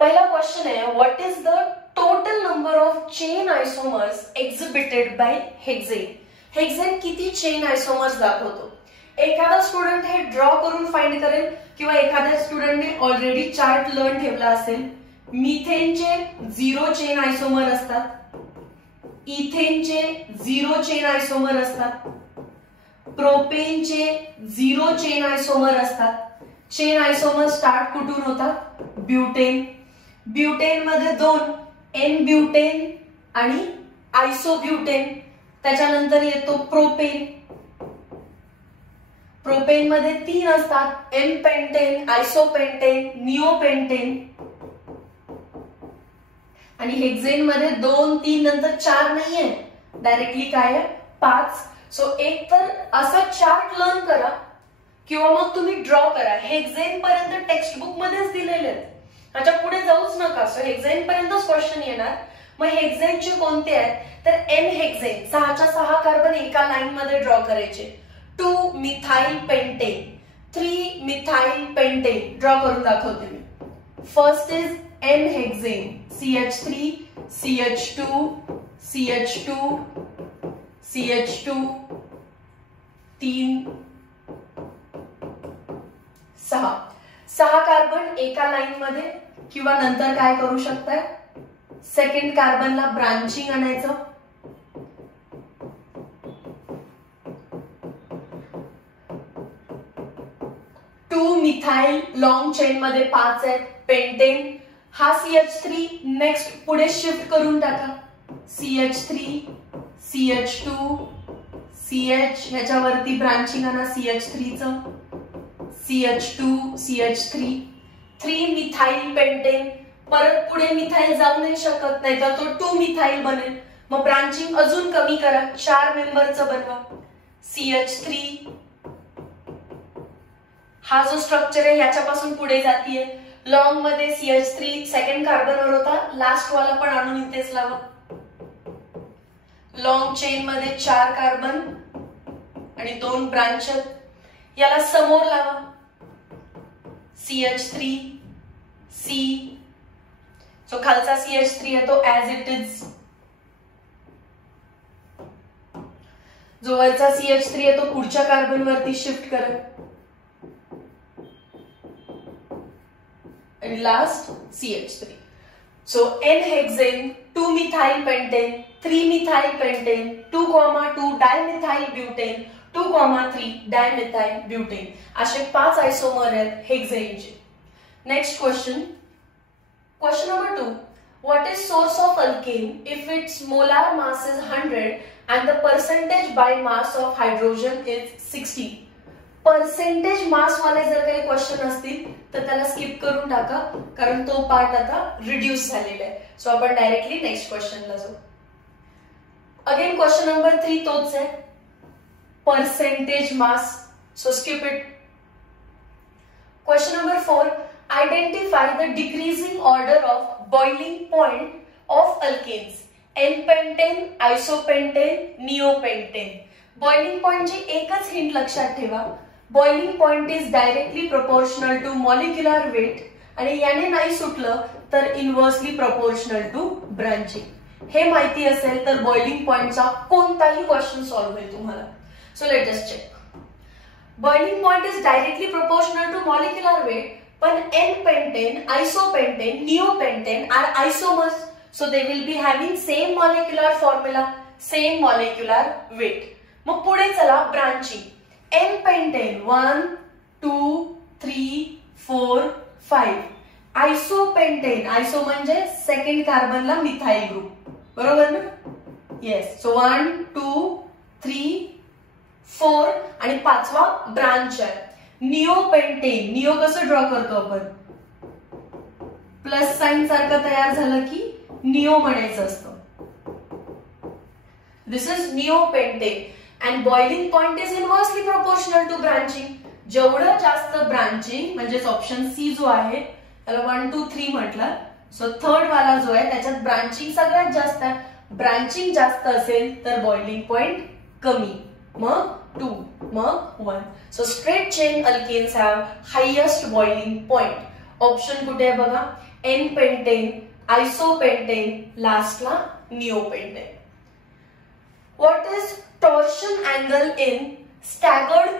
पहिला क्वेश्चन आहे, what is the total number of chain isomers exhibited by hexane. Hexane किती chain isomers दाखवतो. एखादा स्टुडंट हे ड्रॉ करून फाइंड करेल किंवा एखाद्या स्टुडंटने ऑलरेडी चार्ट लर्न ठेवला असेल. मिथेनचे 0 चेन आयसोमर असतात, इथेनचे 0 चेन आयसोमर असतात, प्रोपेनचे 0 चेन आयसोमर असतात. चेन आयसोमर स्टार्ट कुठून होतात, ब्युटेन. ब्युटेन मध्ये 2 एन ब्युटेन आणि आयसोब्युटेन. त्याच्यानंतर येतो प्रोपेन. प्रोपेन मध्ये 3 असतात, एम पेंटेन, आयसोपेंटेन, निओपेंटेन. आणि हेक्सेन मध्ये 2, 3 नंतर 4 नाहीये, डायरेक्टली काय आहे 5. सो एक तर असा चार्ट लर्न करा किंवा मग तुम्ही ड्रॉ करा. हेक्सेन पर्यंत टेक्स्ट बुक मध्येच दिलेले आहेत, त्याच्या पुढे जाऊच नका. सो हेक्सेन पर्यंतच क्वेश्चन येणार. मग हेक्सेनचे कोणते आहेत तर एन हेक्सेन 6च्या 6 कार्बन एका लाईन मध्ये ड्रॉ करायचे. 2 methyl pentane, 3 methyl pentane draw करून दाखवते मी. First is N hexane, CH3 CH2 CH2 CH2 3 6 carbon एका लाईन मध्ये. किंवा नंतर काय करू शकताय, सेकंड कार्बनला ब्रांचिंग आणायचं. टू मिथाइल लॉंग चेन मध्ये 5 आहेत. पेंटेन हा CH3 नेक्स्ट पुढे शिफ्ट करून टाका. CH3 CH2 CH ह्याच्यावरती ब्रांचिंग आणा CH3 चं. CH2 CH3 3 methyl pentane. परत पुढे मिथाइल जाऊ नाही शकत, नाही तर तो 2 मिथाइल बनेल. मग ब्रांचिंग अजून कमी करा, 4 मेंबरचं बनवा. CH3 हा जो स्ट्रक्चर आहे याच्यापासून पुढे जातीये. लॉंग मध्ये CH3 सेकंड कार्बनवर होता, लास्ट वाला पण आणून इथेच लावा. लॉंग चेन मध्ये 4 कार्बन आणि 2 ब्रांच. याला समोर लावा. CH3 C. सो खालचा CH3 आहे तो ऍज इट इज. जो वरचा CH3 आहे तो पुढच्या कार्बन वरती शिफ्ट करा. आणि last CH3. So N hexane 2 methyl pentane, 3 methyl pentane, 2,2 dimethyl butane, 2,3 dimethyl butane. असे 5 आयसोमर आहेत हेक्सेनचे. Next question. Question number 2. What is source of alkane if its molar mass is 100 and the percentage by mass of hydrogen is 60? Percentage मास वाले जर काही question असतील तर त्याला skip करून टाका, कारण तो पार्ट आता रिड्यूस झालेला आहे. सो आपण डायरेक्टली नेक्स्ट क्वेश्चनला जाऊ. अगेन क्वेश्चन नंबर 3 तोच आहे, percentage mass. So skip it. Question number 4. Identify the decreasing order of boiling point of alkanes. N-pentane, isopentane, neopentane. Boiling point ची एकच हिंट लक्षात ठेवा. Boiling point is directly proportional to molecular weight आणि याने नाही सुटलं तर inversely proportional to branching. हे माहिती असेल तर boiling point चा कोणताही क्वेश्चन सॉल्व्ह होईल तुम्हाला. So let us check. Boiling point is directly proportional to molecular weight. पण N-pentane, isopentane, neopentane are isomers, so they will be having same molecular formula, same molecular weight. मग पुढे चला branching. N-pentane 1, 2, 3, 4, 5. Isopentane, आयसो म्हणजे second कार्बनला methyl group, बरोबर ना? Yes. So 1, 2, 3, 4 आणि 5वा branch आहे. निओपेंटेन. Neo कसं ड्रॉ करतो आपण, प्लस साइन सारखं तयार झालं की निओ म्हणायचं असतं. This is neopentane and boiling point is inversely proportional to branching. जेवढं जास्त ब्रांचिंग म्हणजेच ऑप्शन सी जो आहे त्याला 1, 2, 3 म्हटलं. सो थर्ड वाला जो आहे त्याच्यात ब्रांचिंग सगळ्यात जास्त आहे. ब्रांचिंग जास्त असेल तर बॉइलिंग पॉइंट कमी, मग 2, मग 1. So straight chain alkanes have highest boiling point. Option कुठे आहे बघा, एन पेंटेन, आयसोपेंटेन, लास्टला neopentane. What is torsion angle in staggered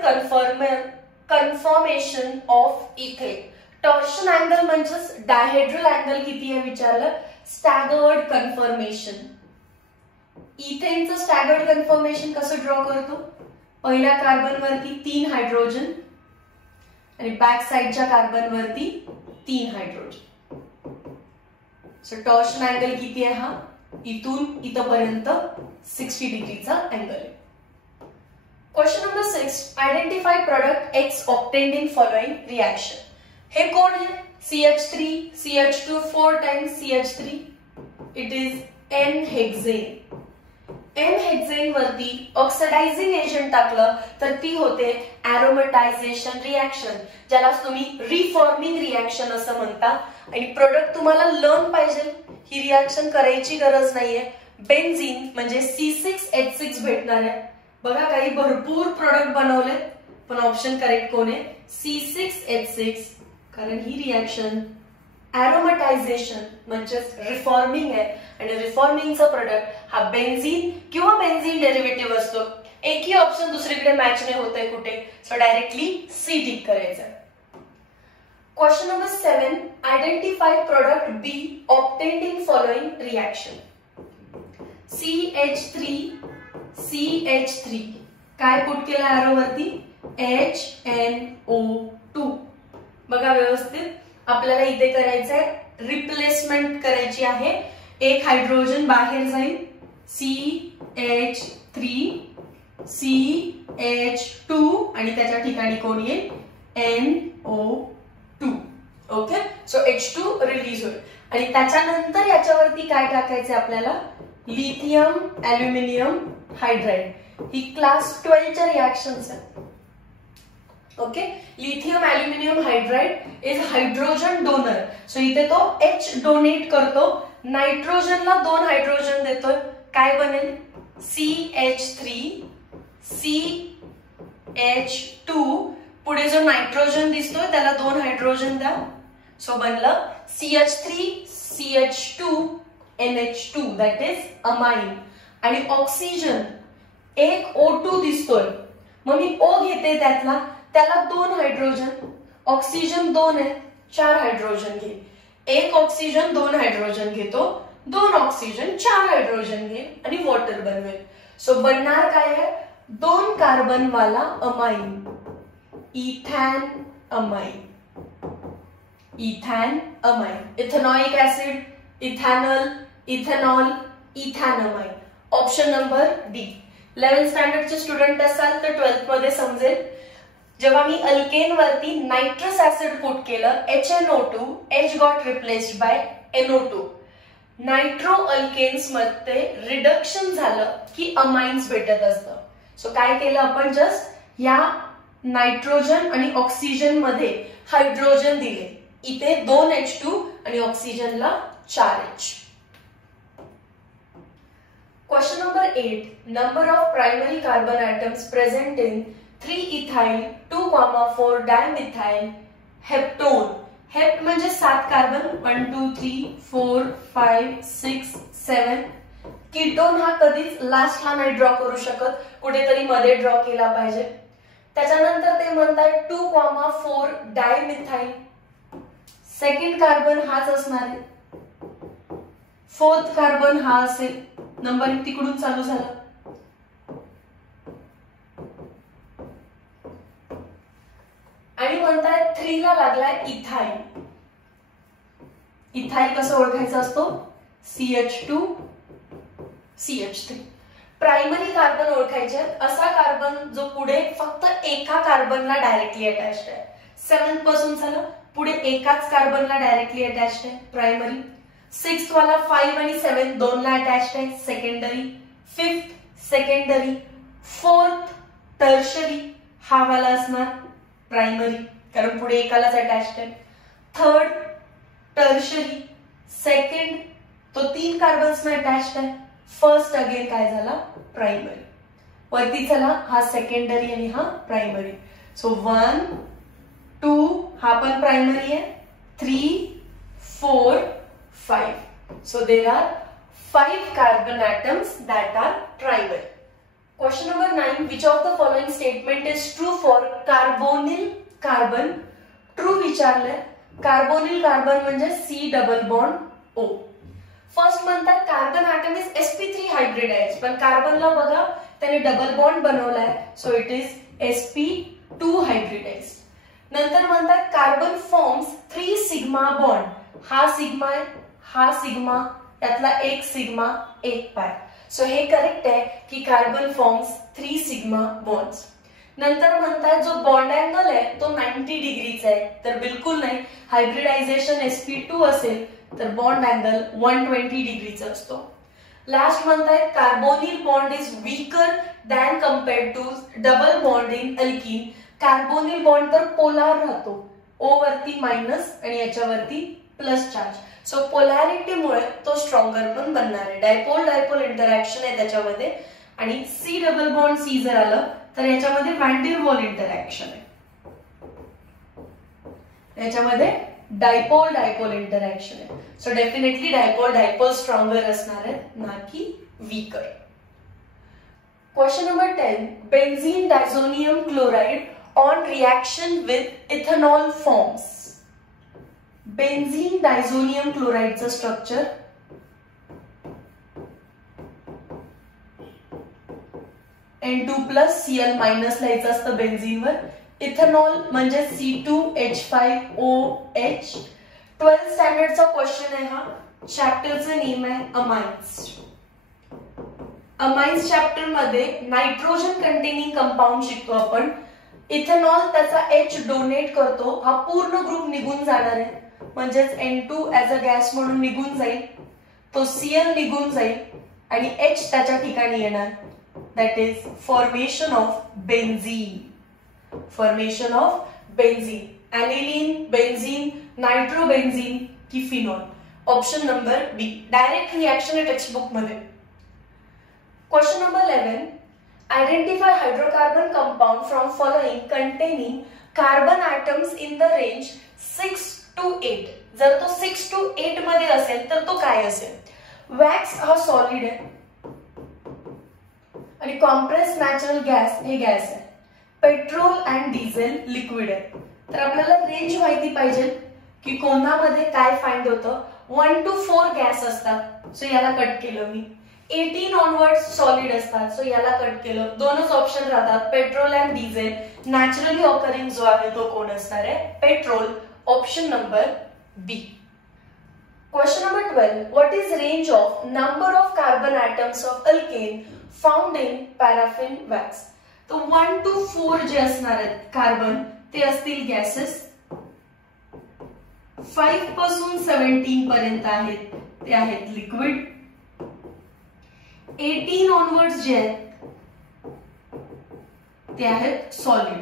conformation of ethane. Torsion angle म्हणजेच डायहेड्रल अँगल किती आहे विचारलं. Staggered conformation. इथेनचं स्टॅगर्ड कन्फॉर्मेशन कसं ड्रॉ करतो. पहिल्या कार्बन वरती 3 हायड्रोजन आणि बॅक साइडच्या कार्बन वरती 3 हायड्रोजन. सो टॉर्शन अँगल किती आहे हा. इथून इथपर्यंत 60 डिग्रीचा अँगल आहे. Question number 6. Identify product X obtained in following reaction. हे कोण आहे. CH3 CH2 4 times CH3. It is N hexane. N hexane वरती ऑक्सिडायझिंग एजंट टाकलं तर ती होते एरोमेटायझेशन रिएक्शन, ज्याला तुम्ही रिफॉर्मिंग रिएक्शन असं म्हणता. आणि प्रोडक्ट तुम्हाला लर्न पाहिजे, ही रिएक्शन करायची गरज नाहीये. बेन्झीन म्हणजे C6H6 भेटणार आहे. बघा काही भरपूर प्रोडक्ट बनवले पण ऑप्शन करेक्ट कोण आहे. C6H6. कारण ही रिएक्शन एरोमेटायझेशन म्हणजेच रिफॉर्मिंग आहे आणि रिफॉर्मिंगचा प्रोडक्ट हा बेन्झीन किंवा बेन्झीन डेरिव्हेटिव्ह असतो. एकही ऑप्शन दुसरीकडे मॅच नाही होतंय कुठे. सो डायरेक्टली सी टिक करायचं. Question number 7. Identify product B obtained in following reaction. CH3 काय पुट केलं एरो वरती. HNO2. बघा व्यवस्थित आपल्याला इथे करायचंय रिप्लेसमेंट करायची आहे. एक हायड्रोजन बाहेर जाईल. CH3 CH2 आणि त्याच्या ठिकाणी कोण येईल. NO2. Okay. So H2 release होईल आणि त्याच्यानंतर याच्यावरती काय टाकायचं आपल्याला. Lithium aluminium hydride. ही क्लास 12च्या रिएक्शन्स आहेत. Okay. Lithium aluminium hydride is hydrogen donor. So इथे तो H डोनेट करतो. नायट्रोजनला 2 हायड्रोजन देतोय. काय बनेल. CH3 CH2. पुढे जो नायट्रोजन दिसतोय त्याला 2 हायड्रोजन द्या. सो बनलं CH3 CH2 NH2 that is amine. आणि ऑक्सिजन एक O2 दिसतोय. मग मी O घेते त्याला 2 हायड्रोजन. ऑक्सिजन 2 आहे. 4 हायड्रोजन घे. एक ऑक्सिजन 2 हायड्रोजन घेतो. 2 ऑक्सिजन 4 हायड्रोजन घे आणि वॉटर बनवेल. सो बनणार काय आहे. 2 कार्बन वाला amine. Ethanamine. Ethanamine. Ethanoic acid, ethanol, ethanol, ethanamine. Option number D. 11th स्टँडर्डचे स्टुडंट असाल तर 12th मध्ये समजेल. जेव्हा मी अल्केन वरती नायट्रस ऍसिड पुट केलं HNO2, H got replaced by NO2. Nitroalkanes मध्ये रिडक्शन झालं की अमाइन्स भेटत असतं. सो काय केलं आपण. जस्ट या नायट्रोजन आणि ऑक्सिजन मध्ये हायड्रोजन दिले. इथे 2 H2 आणि ऑक्सिजनला 4H. Question number 8. Number of primary carbon atoms present in 3-ethyl 2,4 dimethyl heptone. Hept म्हणजे 7 कार्बन. 1 2 3 4 5 6 7. कीटोन हा कधीच लास्टला नाही ड्रॉ करू शकत, कुठेतरी मध्ये ड्रॉ केला पाहिजे. त्याच्यानंतर ते म्हणतात 2,4 डायमिथाइल. सेकंड कार्बन हाच असणार आहे. 4th कार्बन हा असेल. नंबरिंग तिकडून चालू झाला. आणि म्हणतात 3 ला लागलाय इथाइल. इथाइल कसं ओळखायचं असतो. CH2 CH3. प्रायमरी कार्बन ओळखायचे. असा कार्बन जो पुढे फक्त एका कार्बनला डायरेक्टली अटॅच्ड आहे. 7th पासून झालं. पुढे एकाच कार्बनला डायरेक्टली अटॅच्ड आहे प्रायमरी. 6th वाला 5 आणि 7 दोनला अटॅच्ड आहे secondary. 5th secondary. 4th tertiary हा वाला असणार प्रायमरी कारण पुढे एकालाच अटॅच्ड आहे. 3rd tertiary. सेकंड तो 3 कार्बन्सना अटॅच्ड आहे. फर्स्ट अगेन काय झाला प्रायमरी. वरती चला हा सेकंडरी आणि हा प्रायमरी. सो 1 2 हा पण प्रायमरी आहे. 3 4, 5. So there are 5 carbon atoms that are primary. Question number 9. Which of the following statement is true for carbonyl carbon? True विचारलंय. Carbonyl carbon म्हणजे C double bond O. First म्हणतात carbon item is sp3 hybridise, पण कार्बनला बघा त्याने double bond बनवलाय, so it is sp2 hybridise. नंतर म्हणतात carbon forms 3 sigma bond. हा sigma आहे, हा सिग्मा, त्यातला एक सिग्मा, एक पाय. सो हे करेक्ट आहे की कार्बन फॉर्म्स 3 सिग्मा बॉन्ड्स. नंतर म्हणतात जो बॉन्ड अँगल आहे तो 90 डिग्रीचा आहे, तर बिलकुल नाही. हायब्रिडायझेशन sp2 असेल तर बॉन्ड अँगल 120 डिग्रीचा असतो. लास्ट म्हणतात carbonyl bond is weaker than compared to double bond in alkene. Carbonyl bond तर पोलार राहतो, ओ वरती मायनस आणि याच्यावरती प्लस चार्ज. सो पोलॅरिटीमुळे तो स्ट्रॉंगर पण बनणार आहे. डायपोल डायपोल इंटरॅक्शन आहे त्याच्यामध्ये, आणि सी डबल बॉन्ड सी जर आलं तर याच्यामध्ये व्हॅन डेर वॉल इंटरॅक्शन आहे. याच्यामध्ये डायपोल डायपोल इंटरॅक्शन आहे. So definitely dipole dipole stronger असणार आहे, ना की weaker. Question number 10. Benzene diazonium chloride on reaction with ethanol forms. Benzene diazonium क्लोराइडचं स्ट्रक्चर N2+ Cl- लिहायचं असतं बेन्झीनवर. इथेनॉल म्हणजे C2H5OH. 12th स्टँडर्डचा क्वेश्चन आहे हा. चॅप्टरचं नेम आहे अमाइन्स. अमाइन्स चॅप्टर मध्ये नायट्रोजन कंटेनिंग कंपाऊंड शिकतो आपण. इथेनॉल त्याचा H डोनेट करतो, हा पूर्ण ग्रुप निघून जाणार आहे, म्हणजेच N2 ऍज अ गॅस म्हणून निघून जाईल, तो Cl निघून जाईल आणि H त्याच्या ठिकाणी येणार. That is formation of benzene. Formation of benzene, aniline, benzene, nitrobenzene की phenol. Option number B. Direct reaction आहे टेक्स्ट बुक मध्ये. Question number 11. Identify hydrocarbon compound from following containing carbon atoms in the range 6 to 8. जर तो 6 to 8 मध्ये असेल तर तो काय असेल? वॅक्स हा सॉलिड आहे आणि कॉम्प्रेस नॅचरल गॅस हे गॅस आहे. पेट्रोल अँड डिझेल लिक्विड आहे. तर आपल्याला रेंज माहिती पाहिजे की कोणामध्ये काय फाइंड होतं. 1 to 4 गॅस असतात, सो याला कट केलं मी. 18 ऑनवर्ड्स सॉलिड असतात, सो याला कट केलं. दोनच ऑप्शन राहतात, petrol and diesel. Naturally occurring जो आहे तो कोण असणार आहे? Petrol. Option number B. Question number 12. What is range of number of carbon atoms of alkane found in paraffin wax? तो 1 to 4 जे असणार आहेत कार्बन ते असतील गॅसेस. 5 पासून 17 पर्यंत आहेत ते आहेत लिक्विड. 18 ऑनवर्ड्स जे आहेत ते आहेत solid.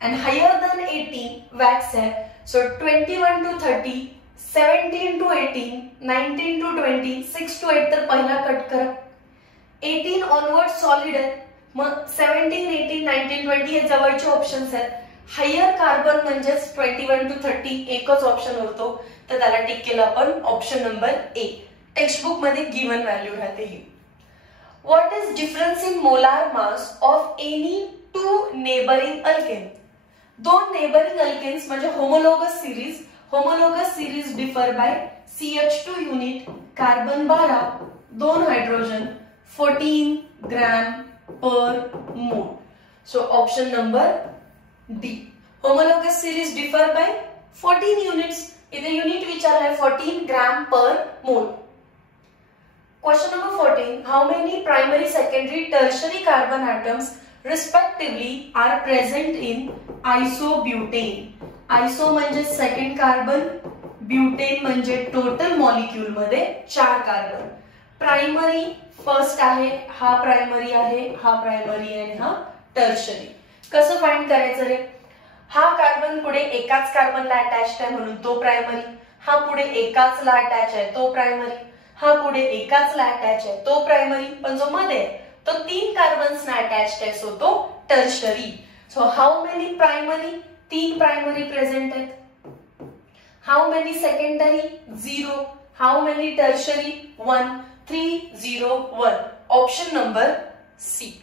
And higher than 18 wax आहे. So 21 to 30, 17 to 18, 19 to 20, 6 to 8 तर पहिला कट करा. 18 ऑनवर्ड सॉलिड आहे, मग 17, 18, 19, 20 हे जवळचे ऑप्शन्स आहेत. हायर कार्बन म्हणजेच 21 to 30 एकच ऑप्शन होतो, तर त्याला टिक केलं आपण. Option number A. टेक्स्टबुक मध्ये गिवन व्हॅल्यू राहते ही. What is difference in molar mass of any 2 neighbouring alkane? 2 neighbouring alkanes म्हणजे homologous series. Homologous series differ by CH2 unit, carbon 12, 2 hydrogen, 14 gram per mole. So option number D. Homologous series differ by 14 units. इथे unit विचारलाय 14 gram per mole. Question number 14. How many primary, secondary, tertiary carbon atoms respectively are present in isobutane? Iso म्हणजे second carbon, butane म्हणजे total molecule मध्ये 4 carbon. Primary first आहे, हा primary आहे, हा primary आहे आणि हा टर्शरी. कसं फाइंड करायचं रे? हा कार्बन पुढे एकाच कार्बनला अटॅच आहे म्हणून तो प्रायमरी. हा पुढे एकाचला अटॅच आहे तो प्रायमरी. हा पुढे एकाचला अटॅच आहे तो प्रायमरी. पण जो मध्ये तो 3 कार्बन्सना अटॅच आहे सो तो tertiary. So how many primary? 3 primary present आहेत. How many secondary? 0. How many tertiary? 1. 3, 0, 1. Option number C.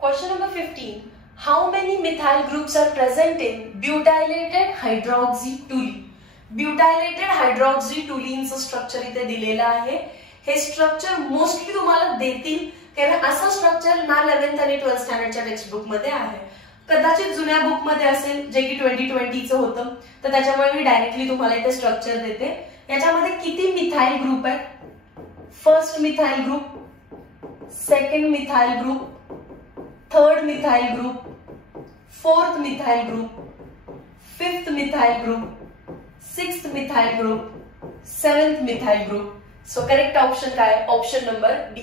Question number 15. How many methyl groups are present in butylated hydroxytoluene? Butylated hydroxytoluene चं structure इथे दिलेलं आहे. हे structure mostly तुम्हाला देतील कारण असं स्ट्रक्चर ना 11th आणि 12th स्टँडर्डच्या टेक्स्ट बुक मध्ये आहे. कदाचित जुन्या बुक मध्ये असेल जे की 2020 चं होतं, तर त्याच्यामुळे मी डायरेक्टली तुम्हाला इथे स्ट्रक्चर देते. याच्यामध्ये किती मिथाइल ग्रुप आहेत? First methyl group, second methyl group, third methyl group, fourth methyl group, fifth methyl group, sixth methyl group, seventh methyl group. So correct option काय? Option number D.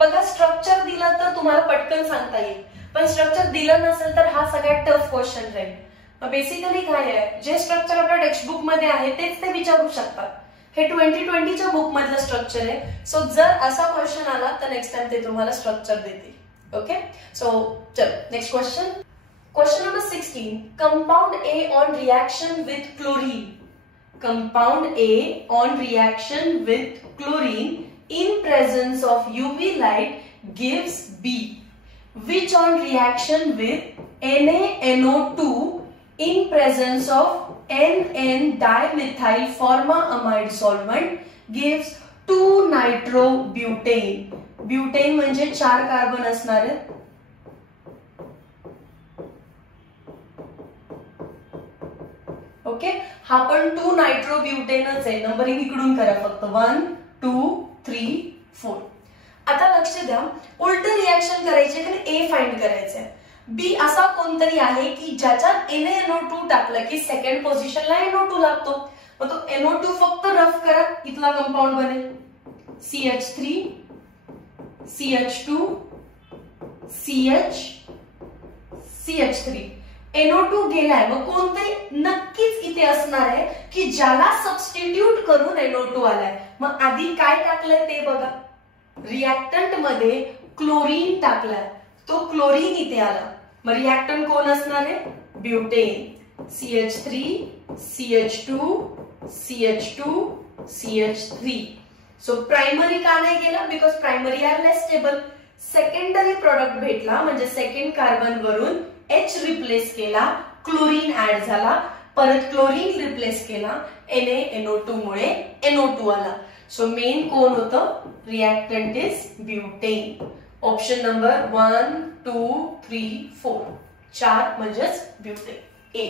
बघा structure दिलं तर तुम्हाला पटकन सांगता येईल, पण स्ट्रक्चर दिलं नसेल तर हा सगळ्यात टफ क्वेश्चन राहील. बेसिकली काय आहे, जे स्ट्रक्चर आपल्या टेक्स्ट बुक मध्ये आहे तेच ते विचारू शकतात. हे 2020च्या बुक मधलं स्ट्रक्चर आहे. सो जर असा क्वेश्चन आला तर नेक्स्ट टाइम ते तुम्हाला स्ट्रक्चर देतील. ओके, सो चल next question. Question number 16. Compound A on reaction with chlorine. Compound A on reaction with chlorine in presence of UV light gives B, which on reaction with NaNO2 in presence of NN dimethyl formamide solvent gives 2-nitrobutane. Butane म्हणजे 4 carbon असणार आहे. Okay, हा पण 2-नायट्रोब्युटेनच आहे. Numbering इकडून करा फक्त 1, 2, 3, 4. आता लक्ष द्या, उलट रिएक्शन करायचे कारण ए फाइंड करायचंय. बी असा कोणतरी आहे की ज्याच्यात NaNO2 टाकलं की सेकंड पोझिशनला NO2 लागतो. मग तो NO2 फक्त रफ करा, इथला कंपाऊंड बनेल CH3, CH2, CH, CH3. NO2 गेलाय, मग कोणतरी नक्कीच इथे असणार आहे की ज्याला सबस्टिट्यूट करून NO2 आलाय. मग आधी काय टाकलंय ते बघा. रिएक्टंट मध्ये क्लोरीन टाकलाय, तो क्लोरीन इथे आला. मग रिएक्टंट कोण असणार आहे? Butane. CH3, CH2, CH2, CH3. So primary का नाही गेला? Because primary are less stable. Secondary product भेटला म्हणजे सेकंड कार्बन वरून H रिप्लेस केला, क्लोरीन ऍड झाला, परत क्लोरीन रिप्लेस केला, NaNO2 मुळे NO2 आला. सो मेन कोण होतं? Reactant is butane. Option number 1, 2, 3, 4. 4 म्हणजेच ब्युटेन. ए.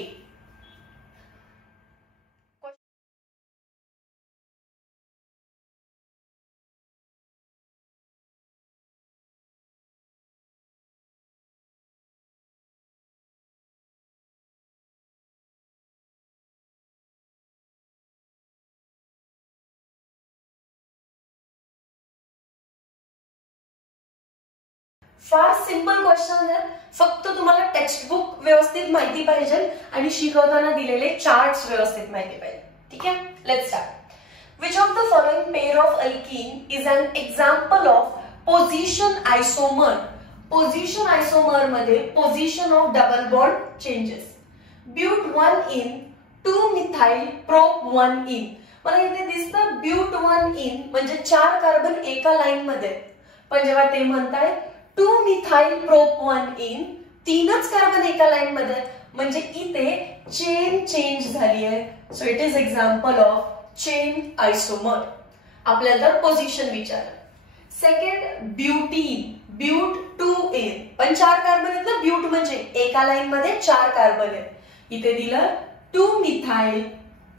फार सिंपल क्वेश्चन आहे. फक्त तुम्हाला टेक्स्ट बुक व्यवस्थित माहिती पाहिजे आणि शिकवताना दिलेले चार्ट्स व्यवस्थित माहिती पाहिजे. ठीक आहे, let's start. Which of the following pair of alkene is an example of position isomer? Position isomer मध्ये position of double bond changes. But 1 in 2-methyl prop 1 in. मला इथे दिसतं but 1 in म्हणजे 4 कार्बन एका लाईन मध्ये. पण जेव्हा ते म्हणताय 2-methyl prop 1 in, 3च कार्बन एका लाईन मध्ये म्हणजे इथे चेन चेंज झाली आहे. So it is example of chain isomer. आपल्याला पोझिशन विचार. सेकंड ब्युटीन, ब्यूट 2 in, पण 4 कार्बन आहेत ना. ब्यूट म्हणजे एका लाईन मध्ये 4 कार्बन आहेत. इथे दिलं 2-methyl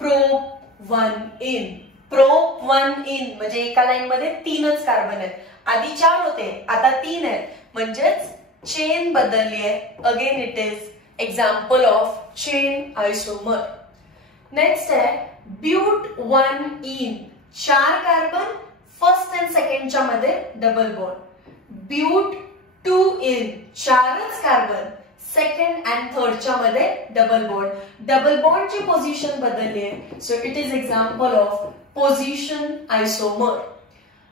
prop 1 in. Prop 1 in म्हणजे एका लाईन मध्ये 3च कार्बन आहेत. आधी 4 होते, आता 3 आहेत, म्हणजेच चेन बदलली आहे. Again it is example of chain isomer. Next आहे but 1 in. 4 carbon first and सेकंडच्या मध्ये डबल बॉन्ड. ब्यूट 2 in, 4च कार्बन सेकंड अँड थर्डच्या मध्ये डबल बॉन्ड. डबल बॉन्डची पोझिशन बदलली आहे. So it is example of position isomer.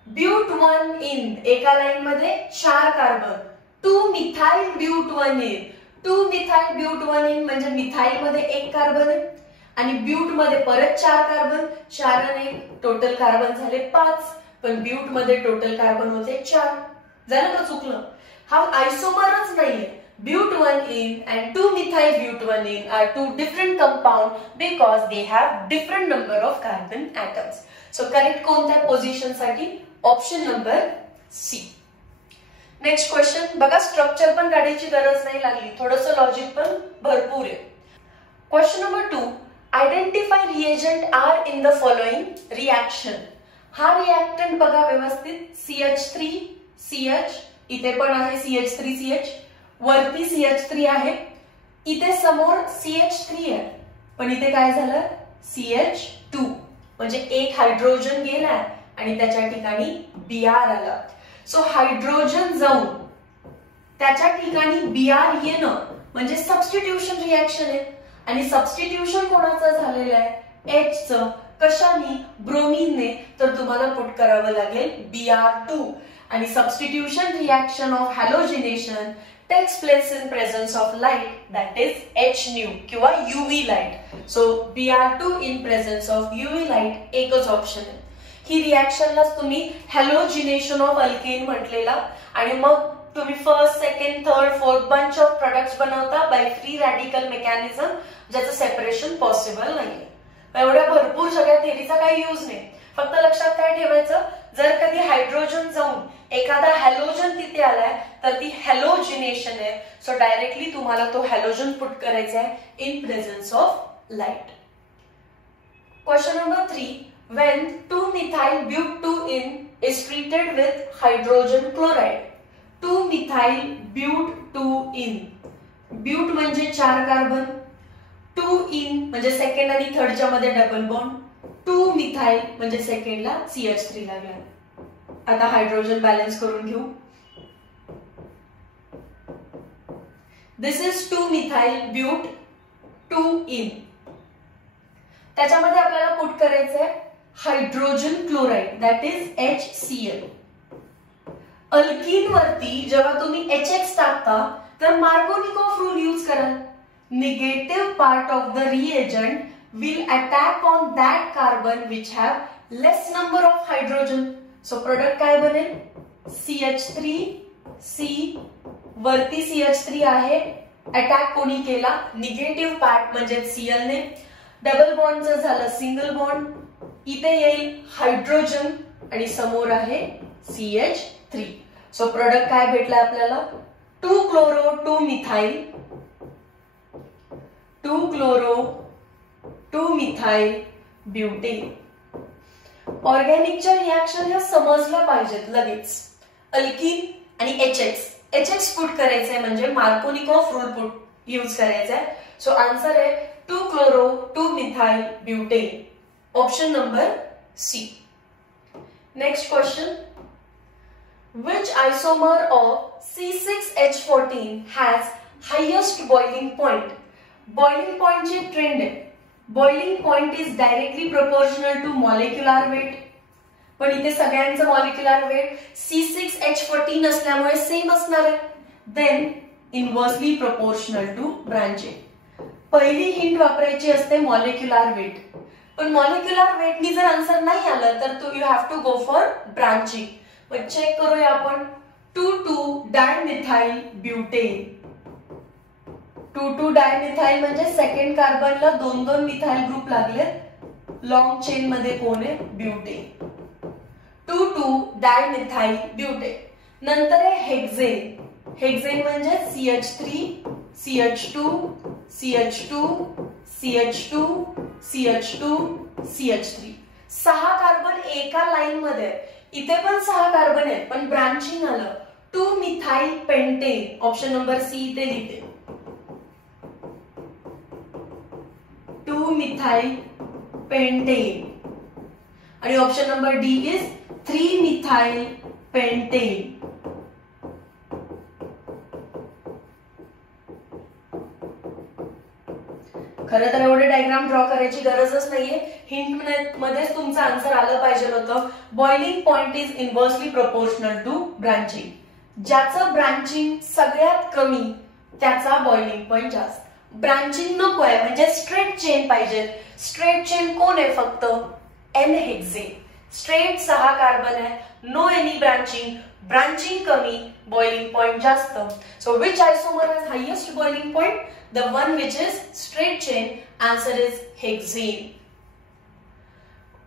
But 1 in, एका लाईन मध्ये 4 carbon. 2-methyl but 1 in. 2-methyl but 1 in म्हणजे मिथाइल मध्ये 1 कार्बन आहे आणि ब्यूट मध्ये परत 4 कार्बन, 4 आणि टोटल कार्बन झाले 5, पण ब्यूट मध्ये टोटल कार्बन होते 4. झालं का चुकलं? हा आयसोमरच नाहीये. But 1-ene and 2-methyl-but1-ene are two different compounds because they have different number of carbon atoms. So correct कोणत्या पोझिशन साठी? Option number C. Next question बघा, स्ट्रक्चर पण काढायची गरज नाही लागली, थोडंसं लॉजिक पण भरपूर आहे. Question number 2, identify reagent are in the following reaction. हा रिएक्टंट बघा व्यवस्थित, CH3CH, इथे पण आहे CH3CH, वरती CH3 आहे, इथे समोर CH3 आहे, पण इथे काय झालं? CH2, म्हणजे एक हायड्रोजन गेलाय आणि त्याच्या ठिकाणी Br आला. सो हायड्रोजन जाऊन त्याच्या ठिकाणी Br येणं म्हणजे सबस्टिट्यूशन रिएक्शन आहे. आणि सबस्टिट्यूशन कोणाचं झालेलं आहे? H चं. कशाने? ब्रोमीनने. तर तुम्हाला पुट करावं लागेल Br2. आणि substitution reaction of halogenation takes place in presence of light, that is Hν किंवा UV light. So Br2 in presence of UV light एकच ऑप्शन आहे. ही रिएक्शनलाच तुम्ही हॅलोजिनेशन ऑफ अल्केन म्हटलेला, आणि मग तुम्ही first, second, third, fourth bunch of products बनवता by free radical mechanism, ज्याचं separation possible नाहीये. एवढ्या भरपूर सगळ्या थेरीचा काही यूज नाही. फक्त लक्षात काय ठेवायचं, जर कधी हायड्रोजन जाऊन एखादा हॅलोजन तिथे आलाय तर ती हॅलोजिनेशन आहे. सो डायरेक्टली तुम्हाला तो हॅलोजन पुट करायचा आहे in presence of light. Question number 3, when 2-methyl-but2-ene is treated with hydrogen chloride. 2-methyl-but2-ene, but म्हणजे 4 कार्बन, 2-ene म्हणजे सेकंड आणि थर्डच्या मध्ये डबल बॉन्ड, 2-methyl म्हणजे सेकंडला CH3 लागला. आता हायड्रोजन बॅलन्स करून घेऊ. दिस इज 2-methyl-but2-ene. त्याच्यामध्ये आपल्याला पुट करायचंय hydrogen chloride, that is HCl. Alkyne वरती जेव्हा तुम्ही HX टाकता तर मार्कोनिकॉफ रूल यूज करा. Negative part of the reagent will attack on that carbon which have less number of hydrogen. So product काय बनेल? CH3C, वरती CH3 आहे, अटॅक कोणी केला? निगेटिव्ह पार्ट म्हणजे Cl ने. डबल बॉन्डचं झालं सिंगल बॉन्ड, इथे येईल हायड्रोजन आणि समोर आहे CH3. सो प्रोडक्ट काय भेटला आपल्याला? 2-chloro 2-methyl, 2-chloro 2-methyl-butane. ऑर्गॅनिकच्या reaction ह्या समजल्या पाहिजेत लगेच. अल्कीन आणि HX पुट करायचंय म्हणजे मार्कोनिकॉफ रूल पुट यूज करायचंय. सो आन्सर आहे 2-chloro 2-methyl-butane, option number C. Next question, which isomer of C6H14 has highest boiling point? Boiling point ची ट्रेंड आहे. Boiling point is directly proportional to molecular weight. पण इथे सगळ्यांचं molecular weight C6H14 असल्यामुळे same असणार आहे. Then inversely proportional to branching. पहिली hint वापरायची असते molecular weight. पण molecular weight नी जर आन्सर नाही आलं तर you have to go for branching. मग चेक करूया आपण. 2,2-dimethyl-butane. 2,2-डायमिथाइल म्हणजे सेकंड कार्बनला 2-2 मिथाइल ग्रुप लागले. लॉंग चेन मध्ये कोण आहे? ब्युटेन. 2,2-डायमिथाइल-ब्युटेन. नंतर आहे हेक्सेन. हेक्सेन म्हणजे CH3, CH2, CH2, CH2, CH2, CH3. 6 carbon एका लाईन मध्ये. इथे पण 6 कार्बन आहेत पण ब्रांचिंग आलं. 2-methyl-pentane, ऑप्शन नंबर सी इथे लिहिते. 2-methyl-pentane आणि option number D is 3-methyl-pentane. खरं तर एवढे डायग्राम ड्रॉ करायची गरजच नाहीये. हिंट मध्येच तुमचं आन्सर आलं पाहिजे होतं. Boiling point is inversely proportional to branching. ज्याचं ब्रांचिंग सगळ्यात कमी त्याचा बॉइलिंग पॉइंट जास्त. ब्रांचिंग नको आहे, म्हणजे स्ट्रेट चेन पाहिजे. स्ट्रेट चेन कोण आहे? फक्त एन हेक्सेन. स्ट्रेट 6 कार्बन आहे, नो एनी ब्रांचिंग, ब्रांचिंग कमी, बॉइलिंग पॉइंट जास्त. So which isomer has highest boiling point? The one which is straight chain. Answer is hexane.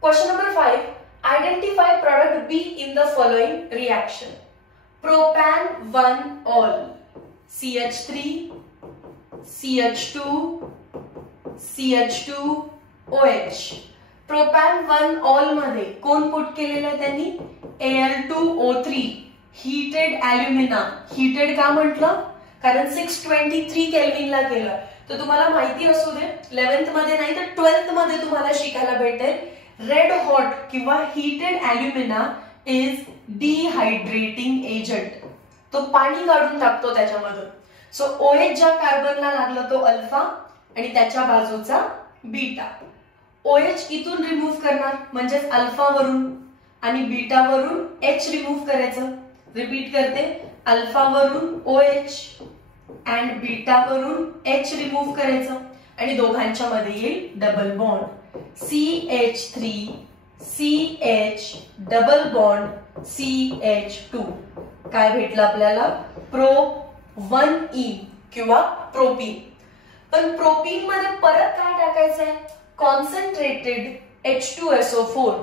Question number 5. Identify product B in the following reaction. Propan 1-ol, CH3, CH2, CH2, OH. Propane 1-ol मध्ये कोण put केलेलं आहे त्यांनी? Al2O3, heated ॲल्युमिना. Heated का म्हटलं? कारण 623 केल्विनला केलं. तर तुम्हाला माहिती असू दे, 11th मध्ये नाही तर 12th मध्ये तुम्हाला शिकायला भेटेल, रेड हॉट किंवा हीटेड ॲल्युमिना इज डिहायड्रेटिंग एजंट. तो पाणी काढून टाकतो त्याच्यामधून. सो OH ज्या कार्बनला लागला तो अल्फा आणि त्याच्या बाजूचा बीटा. OH इथून रिमूव्ह करणार, म्हणजे अल्फा वरून आणि बीटा वरून H रिमूव्ह करायचं. रिपीट करते, अल्फा वरून OH अँड बीटा वरून H रिमूव्ह करायचं आणि दोघांच्या मध्ये येईल double bond. CH3 CH double bond CH2. काय भेटलं आपल्याला? Pro1E किंवा प्रोपीन. पण प्रोपीन मध्ये परत काय टाकायचंय? Concentrated H2SO4.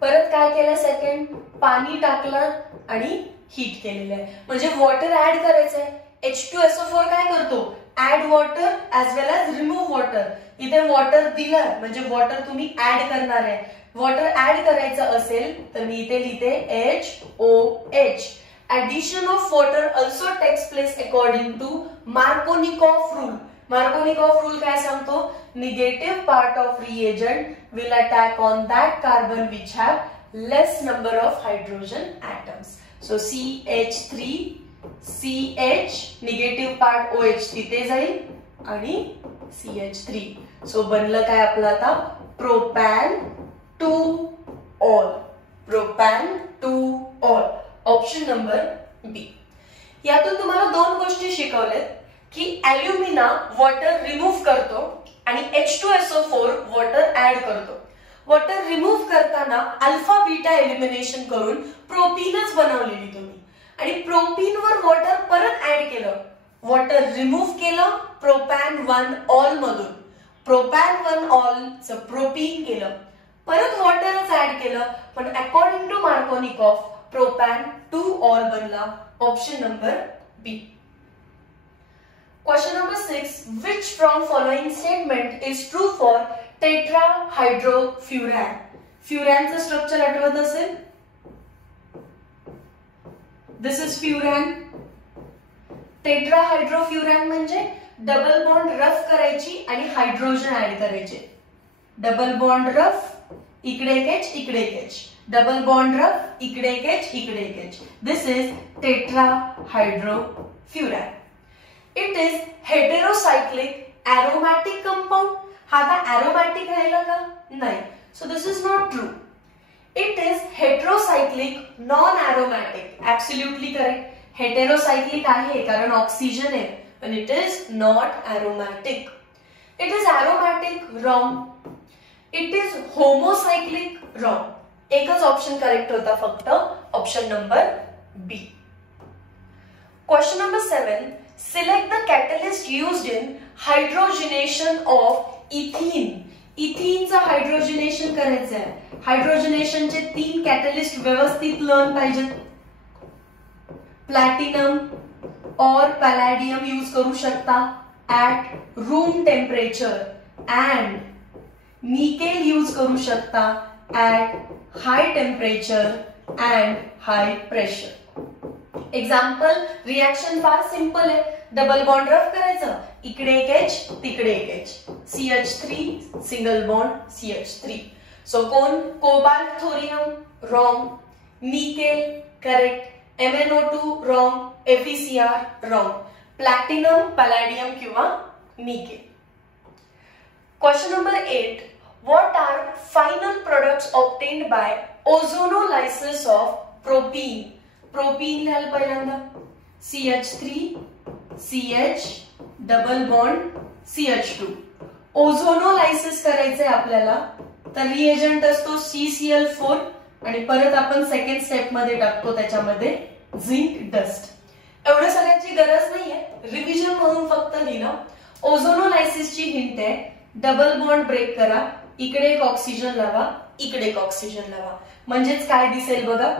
परत काय केलं? सेकंड पाणी टाकलं आणि हीट केलेलं आहे, म्हणजे वॉटर ऍड करायचंय. H2SO4 काय करतो? ऍड वॉटर ऍज वेल एज रिमूव्ह वॉटर. इथे वॉटर दिलं म्हणजे वॉटर तुम्ही ऍड करणार आहे. वॉटर ऍड करायचं असेल तर मी इथे लिहिते HOH. Addition of water also takes place according to Markovnikov rule. Markovnikov rule काय सांगतो? Negative part of reagent will attack on that carbon which have less number of hydrogen atoms. So CH3 CH negative part OH तिथे जाईल आणि CH3. So बनलं काय आपलं आता? Propan 2-ol. Propan 2-ol. Option number B. यातून तुम्हाला दोन गोष्टी शिकवल्यात की ॲल्युमिना वॉटर रिमूव्ह करतो आणि H2SO4 वॉटर ऍड करतो. वॉटर रिमूव्ह करताना अल्फा बीटा एलिमिनेशन करून प्रोपीनच बनवलेली तुम्ही आणि प्रोपीन वर वॉटर परत ऍड केलं. वॉटर रिमूव्ह केलं प्रोपॅन 1-ol मधून. प्रोपॅन 1-ol च प्रोपीन केलं, परत वॉटरच ऍड केलं, पण according to Markovnikov propane 2-ol बनला. Option number B. Question number 6. Which from following statement is true for tetrahydrofuran? फ्युरॅनचं स्ट्रक्चर आठवत असेल. दिस इज फ्युरॅन. टेट्राहायड्रोफ्युरॅन म्हणजे डबल बॉन्ड रफ करायची आणि हायड्रोजन ऍड करायचे. डबल बॉन्ड रफ, इकडे एक H, इकडे एक H. डबल बॉन्ड रफ, इकडे एक H, इकडे एक H. This is tetrahydrofuran. It is heterocyclic aromatic compound. हा आता aromatic राहिला का? नाही. So this is not true. It is heterocyclic non-aromatic. Absolutely correct. Heterocyclic आहे कारण ऑक्सिजन आहे, पण it is not aromatic. It is aromatic, wrong. It is homocyclic, wrong. एकच ऑप्शन करेक्ट होता फक्त, option number B. Question number 7. Select the catalyst used in hydrogenation of ethene. इथीनचं hydrogenation करायचं आहे. हायड्रोजनेशनचे 3 कॅटलिस्ट व्यवस्थित लर्न पाहिजेत. प्लॅटिनम और पॅलॅडियम यूज करू शकता at room temperature and nickel use करू शकता at high temperature and high pressure. Example, reaction फार सिंपल आहे. डबल बॉन्ड रफ करायचं, इकडे एक H, तिकडे एक H. CH3 single bond CH3. So कोण? Cobalt thorium, wrong. Nickel correct. MnO2 wrong. FeCr wrong. Platinum, palladium किंवा nickel. Question number 8. What are final products obtained by ozonolysis of propene? Propene लिहाल पहिल्यांदा. CH3 CH double bond CH2. ओझोनोलायसिस करायचंय आपल्याला, तर reagent असतो CCl4 आणि परत आपण सेकंड स्टेप मध्ये टाकतो त्याच्यामध्ये झिंक डस्ट. एवढं सगळ्याची गरज नाहीये, रिव्हिजन म्हणून फक्त लिहिलं. ओझोनोलायसिसची हिंट आहे, डबल बॉन्ड ब्रेक करा, इकडे एक ऑक्सिजन लावा, इकडे एक ऑक्सिजन लावा. म्हणजेच काय दिसेल बघा,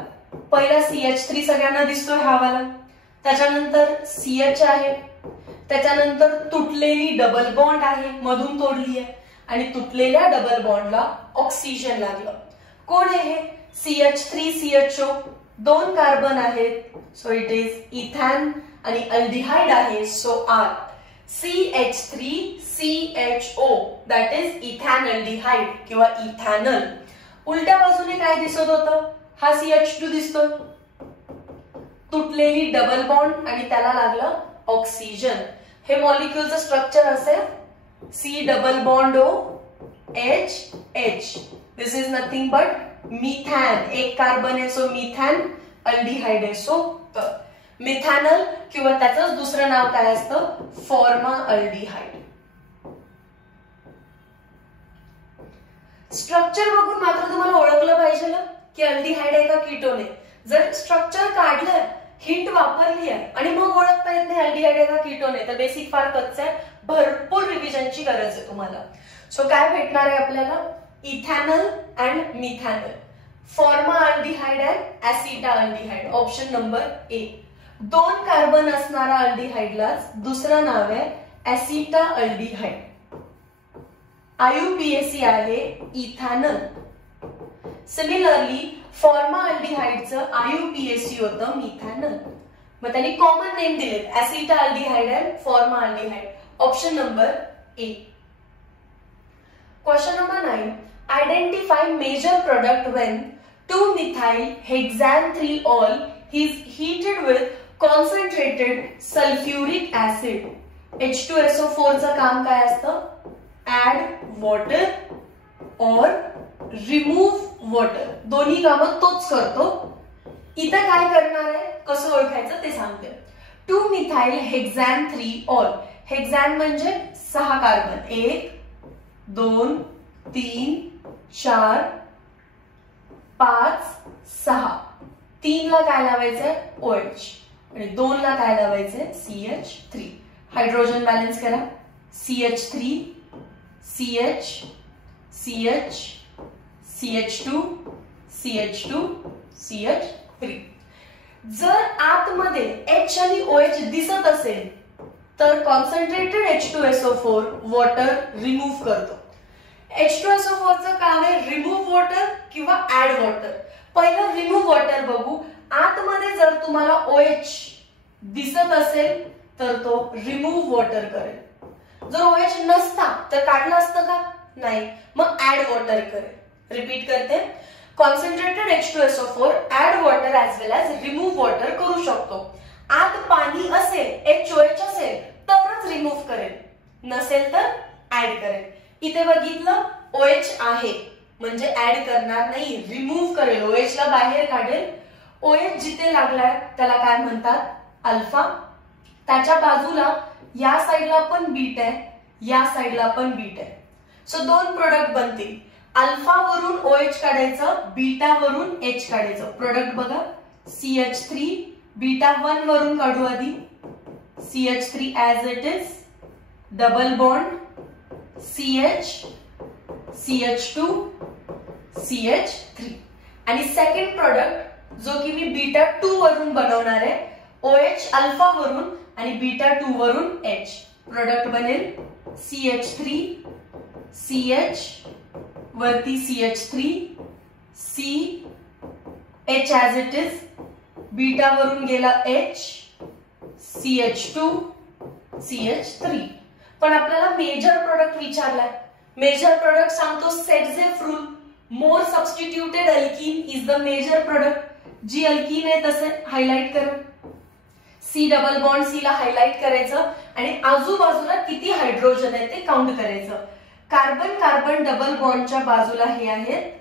पहिला CH3 सगळ्यांना दिसतोय हा वाला, त्याच्यानंतर CH आहे, त्याच्यानंतर तुटलेली डबल बॉन्ड आहे, मधून तोडली आहे आणि तुटलेल्या डबल बॉन्डला ऑक्सिजन लागलं. कोण आहे हे? CH3 CHO, 2 कार्बन आहेत, सो इट इज इथॅन आणि अल्डिहाइड आहे, so R. CH3 CHO that is ethanaldehyde किंवा इथॅनल. उलट्या बाजूने काय दिसत होतं? हा CH2 दिसतो, तुटलेली डबल बॉन्ड आणि त्याला लागलं ऑक्सिजन. हे मॉलिक्यूलचं स्ट्रक्चर असेल C double bond O H H. This is nothing but methane, एक कार्बन आहे सो मिथॅन, अल्डिहाइड आहे सो मिथॅनल किंवा त्याचंच दुसरं नाव काय असतं? फॉर्माअल्डिहाइड. स्ट्रक्चर बघून मात्र तुम्हाला ओळखलं पाहिजे की अल्डिहाइड आहे का कीटोन आहे. जर स्ट्रक्चर काढलं, हिंट वापरली आहे आणि मग ओळखता येत नाही अल्डिहाइड आहे का कीटोन आहे, तर बेसिक फार कच्चं आहे, भरपूर रिव्हिजनची गरज आहे तुम्हाला. सो काय भेटणार आहे आपल्याला? Ethanal and methanal. Formaldehyde and acetaldehyde, option number A. 2 carbon असणारा अल्डिहाइडलाच दुसरं नाव आहे ऍसिटाअल्डिहाइड. IUPAC आहे इथॅनल. सिमिलरली फॉर्माअल्डिहाइडचं IUPAC होतं मिथॅनल. मग त्यांनी कॉमन नेम दिलेत acetaldehyde and formaldehyde, option number A. Question number 9. Identify major product when 2-methyl hexane-3-ol is heated with concentrated sulfuric acid. H2SO4 चं काम काय असतं? Add water or remove water, दोन्ही कामं तोच करतो. इथं काय करणार आहे, कसं ओळखायचं ते सांगते. 2-methyl hexane-3-ol. हेक्झॅन म्हणजे 6 कार्बन, 1 2 3 4 5 6. 3 ला काय लावायचंय? OH आणि 2 ला काय लावायचंय? CH3. हायड्रोजन बॅलन्स करा. CH3 CH CH CH2 CH2 CH3. जर आतमध्ये H आणि OH दिसत असेल तर कॉन्सन्ट्रेटेड H2SO4 वॉटर रिमूव्ह करतो. H2SO4 चं काम आहे रिमूव्ह वॉटर किंवा ऍड वॉटर. पहिलं रिमूव्ह वॉटर बघू. आतमध्ये जर तुम्हाला OH दिसत असेल तर तो रिमूव्ह वॉटर करेल. जर OH नसता तर काढलं असतं का? नाही, मग ऍड वॉटर करेल. रिपीट करते, concentrated H2SO4 add water as well as remove water करू शकतो. आत पाणी असेल, HOH असेल तरच रिमूव्ह करेल, नसेल तर ऍड करेल. इथे बघितलं OH आहे म्हणजे ऍड करणार नाही, रिमूव्ह करेल, OH ला बाहेर काढेल. OH जिथे लागलाय त्याला काय म्हणतात? अल्फा. त्याच्या बाजूला या साइडला पण बीट आहे, या साइडला पण बीट आहे. सो 2 प्रोडक्ट बनतील. अल्फा वरून OH काढायचं, बीटा वरून H काढायचं. प्रोडक्ट बघा, CH3 बीटा 1 वरून काढू आधी, CH3 as it is, double bond CH CH2 CH3. आणि सेकंड प्रोडक्ट जो की मी बीटा 2 वरून बनवणार आहे, OH अल्फा वरून आणि बीटा 2 वरून H. प्रोडक्ट बनेल CH3 CH वरती CH3 C H as it is, beta वरून गेला H CH2 CH3. पण आपल्याला मेजर प्रोडक्ट विचारलाय. मेजर प्रोडक्ट सांगतो Saytzeff rule, more substituted alkene is the major product. जी अल्कीन आहे तसे हायलाइट करा. C डबल बॉन्ड C ला हायलाइट करायचं आणि आजूबाजूला किती हायड्रोजन आहे ते काउंट करायचं. कार्बन कार्बन डबल बॉन्डच्या बाजूला हे आहेत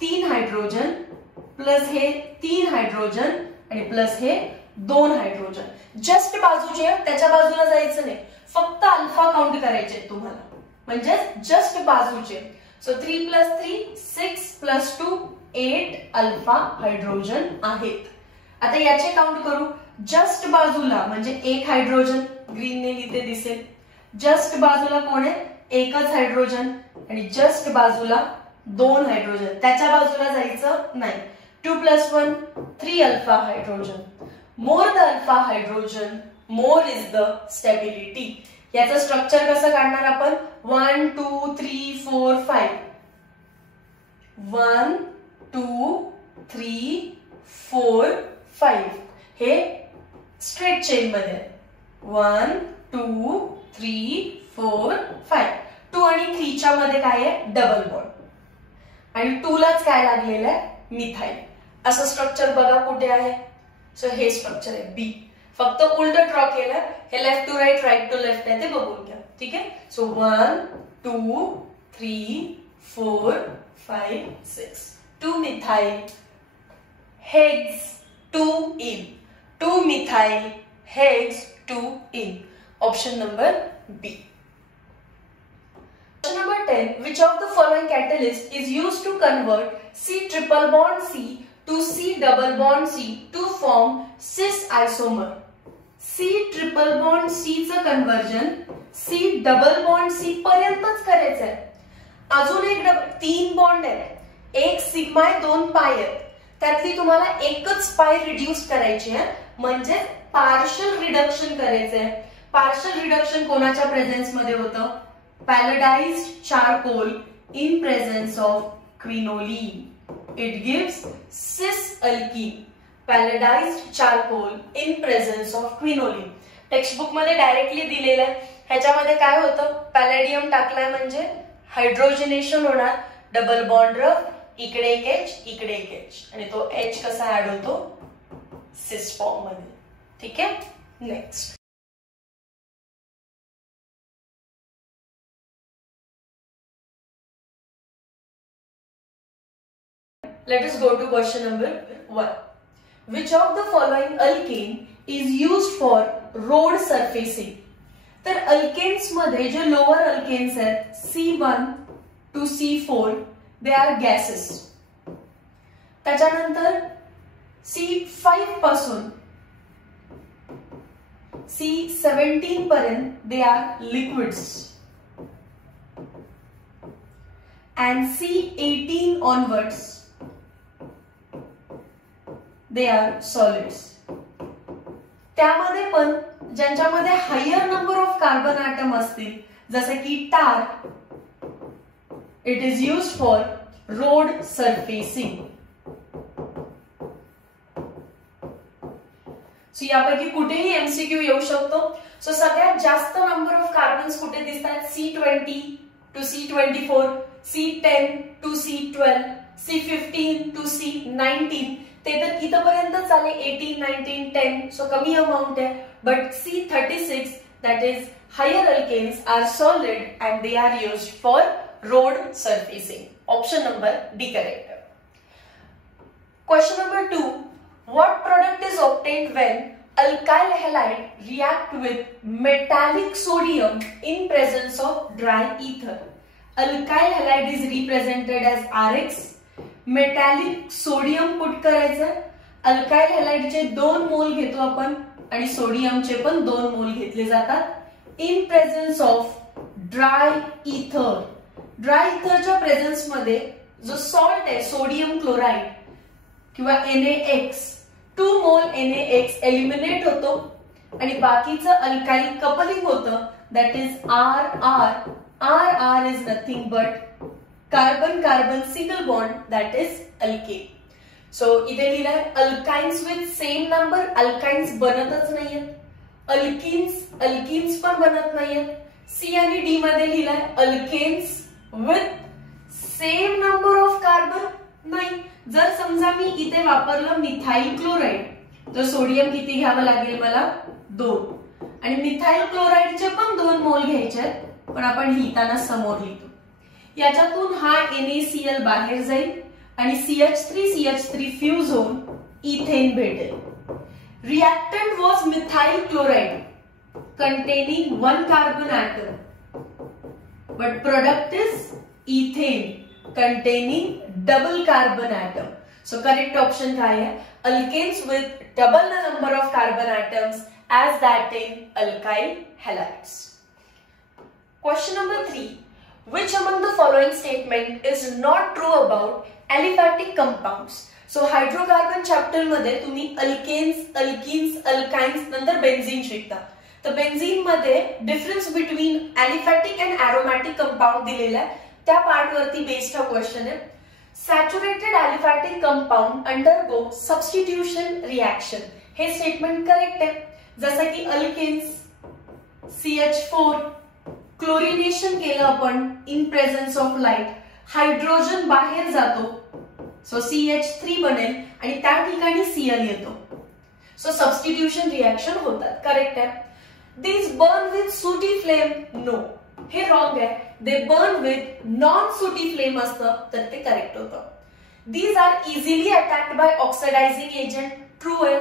3 हायड्रोजन, प्लस हे 3 हायड्रोजन आणि प्लस हे 2 हायड्रोजन. जस्ट बाजूचे, त्याच्या बाजूला जायचं नाही, फक्त अल्फा काउंट करायचे तुम्हाला, म्हणजे जस्ट बाजूचे. सो 3 + 3 6 + 2 8 अल्फा हायड्रोजन आहेत. आता याचे काउंट करू. जस्ट बाजूला म्हणजे 1 हायड्रोजन, ग्रीन ने लिहिते दिसेल. जस्ट बाजूला कोण आहे? एकच हायड्रोजन. आणि जस्ट बाजूला 2 हायड्रोजन, त्याच्या बाजूला जायचं नाही. 2 + 1 3 alpha hydrogen. More the alpha hydrogen more is the stability. याचं स्ट्रक्चर कसं काढणार आपण? 1 2 3 4 5. 1 2 3 4 5 हे स्ट्रेट चेन मध्ये. 1 2 3 4 5. 2 आणि 3 च्या मध्ये काय आहे? Double bond. आणि 2 लाच काय लागलेलं आहे? मिथाइल. असं स्ट्रक्चर बघा कुठे आहे? सो हे स्ट्रक्चर आहे बी. फक्त उलट ड्रॉ केलं, हे left to right right to left आहे ते बघून घ्या. ठीक आहे. So 1 2 3 4 5 6. 2 methyl hex 2 ene. 2 methyl hex 2 ene. Option number B. Question number 10. Which of the following catalyst is used to convert C triple bond C to C double bond C to form cis isomer? C triple bond C चं conversion C double bond C पर्यंतच करायचं आहे. अजून एक 3 bond आहे, एक sigma आहे, 2 पाय आहेत. त्यातली तुम्हाला एकच पाय रिड्यूस करायची आहे, म्हणजे पार्शियल रिडक्शन करायचंय. पार्शियल रिडक्शन कोणाच्या प्रेझेन्स मध्ये होतं? Palladized charcoal in presence of quinoline. It gives cis alkene. Palladized charcoal in presence of quinoline. Textbook मध्ये डायरेक्टली दिलेलं आहे. ह्याच्यामध्ये काय होतं? पॅलेडियम टाकलाय म्हणजे हायड्रोजनेशन होणार, डबल बॉन्ड रफ, इकडे एक एच इकडे एक एच, आणि तो एच कसा ऍड होतो? सिस फॉर्म मध्ये. ठीक आहे. Next. Let us go to question number 1. Which of the following alkane is used for road surfacing? तर अल्केन्स मध्ये जे लोअर अल्केन्स आहेत C1 to C4 they are gases. त्याच्यानंतर C5 पासून C17 पर्यंत they are liquids. And C18 onwards they are solids. त्यामध्ये पण ज्यांच्यामध्ये higher number of carbon atom असतील, जसे की tar, it is used for road surfacing. So यापैकी कुठेही एमसीक्यू येऊ शकतो. सो सगळ्यात जास्त नंबर ऑफ कार्बन्स कुठे दिसतात? C20 to C24, C10 to C12, C15 to C19. ते तर इथपर्यंत आले 18 19 10. सो कमी अमाउंट आहे. But C36 that is higher alkanes are solid and they are used for road surfacing. Option number D correct. Question number 2. What product is obtained when alkyl halide react with metallic sodium in presence of dry ether? Alkyl halide is represented as RX. Metallic sodium put करायचं. Alkyl हॅलाइडचे 2 मोल घेतो आपण आणि सोडियमचे पण 2 मोल घेतले जातात in presence of dry इथर. ड्राय इथरच्या प्रेझेन्स मध्ये जो सॉल्ट आहे सोडियम क्लोराइड किंवा NaX, 2 मोल NaX एलिमिनेट होतो आणि बाकीचं अल्काइल कपलिंग होतं, that is RR. RR is nothing but carbon carbon single bond, that is alkane. So इथे लिहिलंय alkynes with same number. Alkynes बनतच नाहीयेत. अल्किन्स पण बनत नाहीयेत. सी आणि डी मध्ये लिहिलंय alkanes with same number of carbon नाही. जर समजा मी इथे वापरलं मिथाइल क्लोराइड, तर सोडियम किती घ्यावं लागेल मला? 2. आणि मिथाइल क्लोराइडचे पण 2 मोल घ्यायचे, पण आपण लिहिताना समोर लिहितो. याच्यातून हा NaCl बाहेर जाईल आणि CH3 फ्यूज होऊन इथेन भेटेल. reactant was methyl chloride containing one carbon atom, but product is ethane containing double carbon atom. So correct option काय है? Alkanes with double the number of carbon atoms as that in alkyl halides. Question number 3. Which among the following statement is not true about aliphatic compounds? So hydrocarbon chapter मध्ये तुम्ही alkanes, alkenes, alkynes नंतर benzene शिकता. तर benzene मध्ये difference between aliphatic and aromatic compound दिलेला आहे. त्या part वरती बेस्ड हा क्वेश्चन आहे. Saturated aliphatic compound undergo substitution reaction. हे स्टेटमेंट करेक्ट आहे. जसं की अल्केन्स CH4 क्लोरिनेशन केलं आपण in presence of light, hydrogen बाहेर जातो, सो CH3 बनेल आणि त्या ठिकाणी Cl येतो. सो सबस्टिट्यूशन रिएक्शन होतात. करेक्ट आहे. These burn with sooty flame. No, हे रॉंग आहे. They burn with non-sooty flame असतं, तर ते करेक्ट होतं. These are easily attacked by oxidizing agent. True आहे.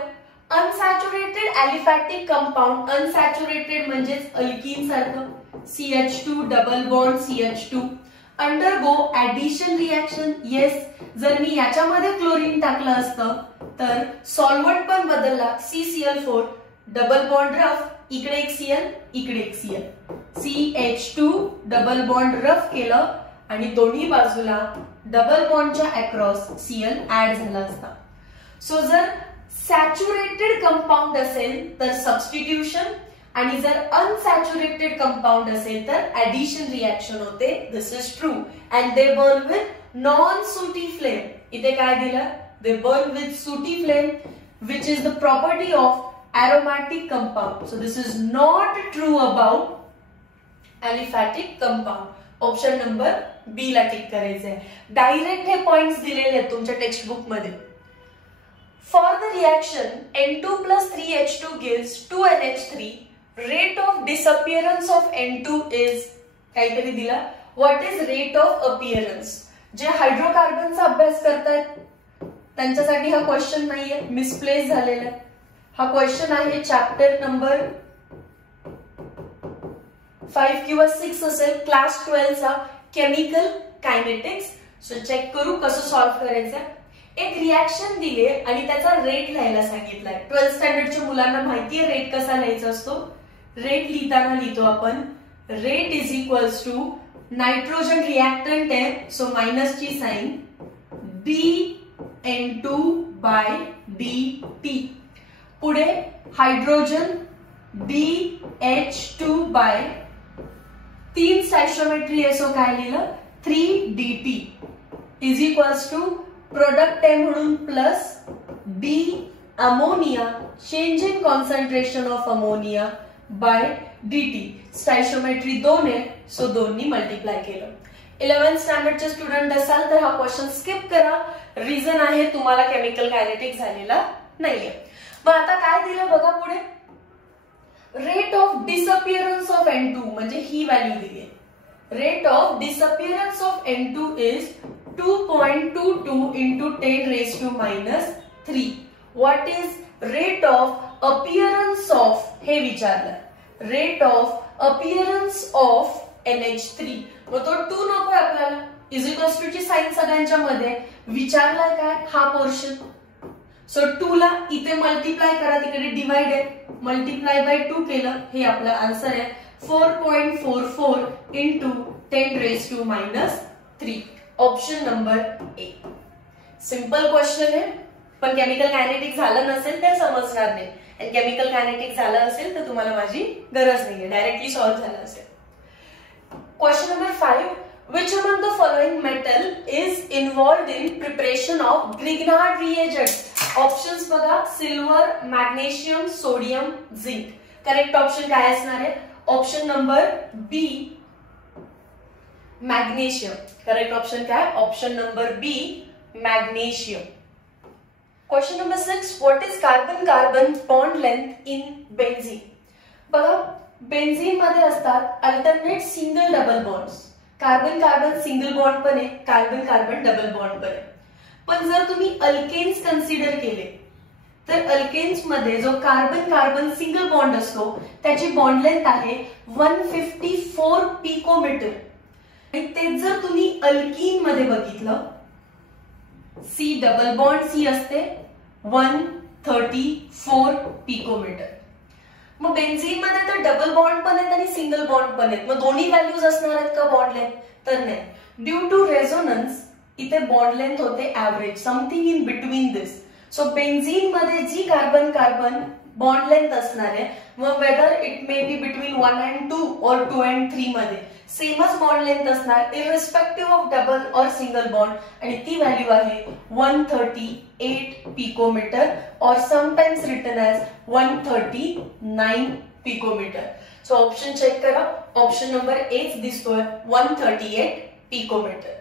Unsaturated aliphatic compound, unsaturated म्हणजेच अल्कीन सारखं, CH2 double bond CH2 undergo addition reaction. Yes, जर मी याच्यामध्ये क्लोरीन टाकलं असतं तर सॉल्व्हंट पण बदलला. CCl4 डबल बॉन्ड रफ, इकडे एक Cl, इकडे एक Cl, CH2 double bond rough केलं आणि दोन्ही बाजूला डबल बॉन्डच्या अक्रॉस Cl ऍड झाला असता. सो जर सॅच्युरेटेड कंपाऊंड असेल तर सबस्टिट्यूशन, आणि जर अनसॅच्युरेटेड कंपाऊंड असेल तर ऍडिशन रिएक्शन होते. This is true. And they burn with non sooty flame. इथे काय दिलं? They burn with sooty flame which is the property of aromatic compound. So this is not true about aliphatic compound. Option number B ला tick करायचंय. Direct हे points दिलेले आहेत तुमच्या textbook मध्ये. For the reaction N2 plus 3H2 gives 2NH3. Rate of disappearance of N2 is काहीतरी दिला. What is rate of appearance? जे हायड्रोकार्बनचा अभ्यास करतायत त्यांच्यासाठी हा क्वेश्चन नाहीये, मिसप्लेस झालेला आहे. हा क्वेश्चन आहे चॅप्टर नंबर 5 किंवा 6 असेल, क्लास 12 चा केमिकल कायनेटिक्स. सो चेक करू कसं सॉल्व्ह करायचं. एक रिएक्शन दिले आणि त्याचा रेट लिहायला सांगितलाय. 12th स्टँडर्डच्या मुलांना माहितीये रेट कसा लिहायचा असतो. रेट लिहिताना लिहितो आपण rate is equals to nitrogen reactant आहे, सो मायनस ची साइन, BN2 बाय DT. पुढे हायड्रोजन BH2 बाय 3 स्टॅचियोमेट्री आहे, सो काय लिहिलं 3DT is equals to product आहे म्हणून plus D ammonia, change in concentration of ammonia bye DT. स्टॅचियोमेट्री 2 आहे, so 2 नी मल्टिप्लाय केलं. 11th स्टँडर्डचे स्टुडंट असाल तर हा क्वेश्चन स्किप करा. रिझन आहे तुम्हाला केमिकल कायनेटिक्स झालेला नाहीये. मग आता काय दिलं बघा पुढे. Rate of disappearance of N2 म्हणजे ही व्हॅल्यू दिली आहे. Rate of disappearance of N2 is 2.22 into 10 raised to minus 3. What is rate of appearance of, हे विचारलं. Rate of appearance of NH3. मग तो 2 नको आपल्याला, इज इक्वल्स टू ची साइन सगळ्यांच्या मध्ये विचारलाय काय हा पोर्शन. सो 2 ला इथे मल्टिप्लाय करा, तिकडे डिवाइड आहे, मल्टिप्लाय बाय 2 केलं, हे आपलं आन्सर आहे 4.44 into 10 raised to minus 3. Option number A. Simple question आहे, पण केमिकल कायनेटिक्स झालं नसेल तर समजणार नाही. आणि केमिकल कायनेटिक्स झालं असेल तर तुम्हाला माझी गरज नाहीये, डायरेक्टली सॉल्व्ह झालं असेल. Question number 5. Which among the following metal is involved in preparation of Grignard reagent? Options बघा, silver, magnesium, sodium, zinc. Correct option काय असणार आहे? Option number B, magnesium. Correct option काय? Option number B, magnesium. Question number 6. What is carbon carbon bond length in benzene? बघा, benzene मध्ये असतात alternate single double bonds. Carbon carbon single bond पण आहे, carbon carbon double bond पण आहे. पण जर तुम्ही अल्केन्स कन्सिडर केले तर अल्केन्स मध्ये जो कार्बन कार्बन सिंगल बॉन्ड असतो त्याची बॉन्ड लेंथ आहे 154 पिकोमीटर. आणि तेच जर तुम्ही अल्कीन मध्ये बघितलं, सी डबल बॉन्ड सी असते 134 पिकोमीटर. मग बेन्झीन मध्ये तर डबल बॉन्ड पण आहेत आणि सिंगल बॉन्ड पण आहेत, मग दोन्ही व्हॅल्यूज असणार आहेत का बॉन्ड लेंथ? तर नाही. ड्यू टू रेझोनन्स इथे बॉन्ड लेंथ होते average, something in between this. So benzene मध्ये जी कार्बन कार्बन बॉन्ड लेंथ असणार आहे, मग whether it may be between 1 and 2 और 2 and 3 मध्ये सेमच बॉन्ड लेंथ असणार इररिस्पेक्टिव्ह ऑफ डबल और सिंगल बॉन्ड, आणि ती व्हॅल्यू आहे 138 पिकोमीटर और sometimes written as 139 picometre. So option check करा, ऑप्शन नंबर 1 दिसतोय 138 पिकोमीटर.